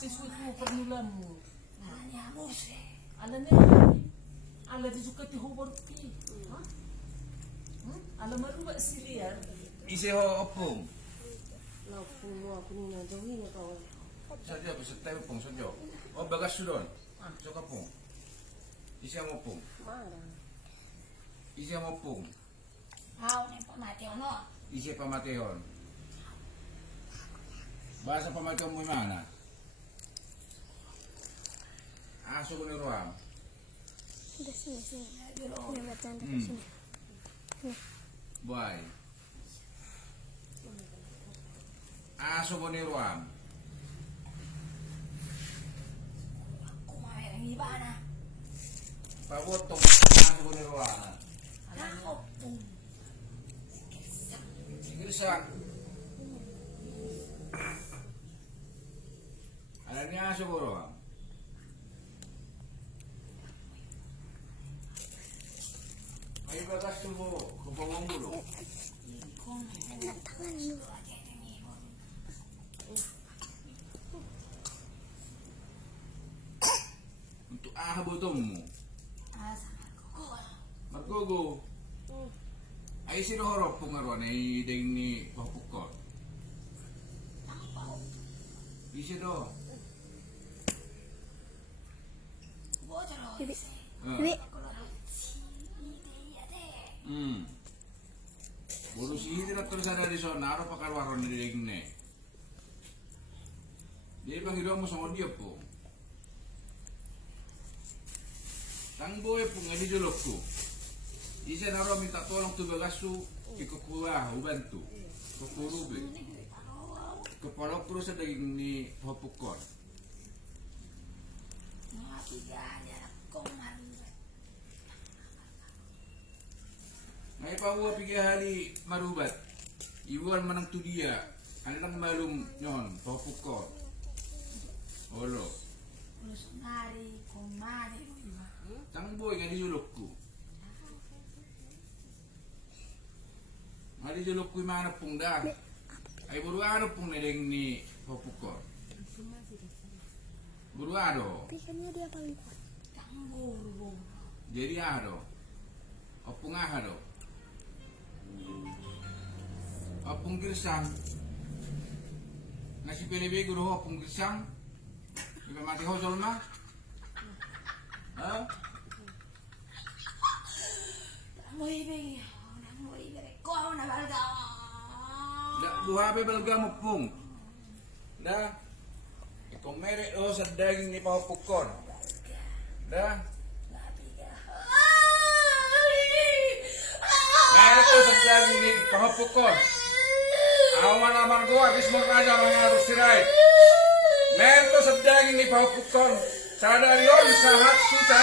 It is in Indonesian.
sesuatu pernulamu. Alanya muse. Alanya, ala disuka ti hoborki. Ala maruba siliar. Isi ho opung. Lapung mo ako nina dawin na kawan. Saja bisa tayo pung saja. Oh bagas sudon. Coba pung. Isi ang opung. Mana? Isi ang opung. Hao ni pamati ono. Isi pamateon. Bahasa pamateon mo mana? Aso ko ni Ruam. Udah sini. Ini bacaan dari sini. Boy. Aso ko ni Ruam. Kumain ang iba na. Pabotong aso ko ni Ruam. Nakopong. Igrisak. Alam niya aso ko Ruam. May bagas mo kupawang gulo. Tangan lu. Untuk ahabotong mo. Asa ko. Maggogo. Ay sinuhorop po nga ron ay ding ni Papukot. Tapaw. Isi do. Botoro. Bibi. Ah. Bibi. Bulu si hindi na terus ada di sana, naro pakar waron di ding ne. Dia panggil mo sama dia po. Tangboy po nga di jolokku. Isa naro minta tolong tu bagasu ikukuha ubantu. Kukurube. Kepala terus ada ni Papukot. Mapiganya kuman. May pawa pigi hari marubat. Iwan manang tu dia. Ano nang malum nyon Papukot. Olo. Ulus ngari kumari. Tangboy nga di jolokku. Nga di jolokku mana pung dah. Ay buruano pung nedeng ni Papukot. Buruado. Pikannya dia paling kuat. Tangguru. Jadi ado. Opung ahado. Opung girsang. Nasi PDB guru opung girsang. Iba mati hojol mah. Ha? Muy bien. Muy bien. Kau na balga. Dak buhabe balga mo pung. Da. Ikaw mere o sa daging ni Papukon. Da. Mere o sa daging ni Papukon. Awan naman ko agis mo kada mga rusiray. Mere o sa daging ni Papukon. Sadar yon sa hatsu sa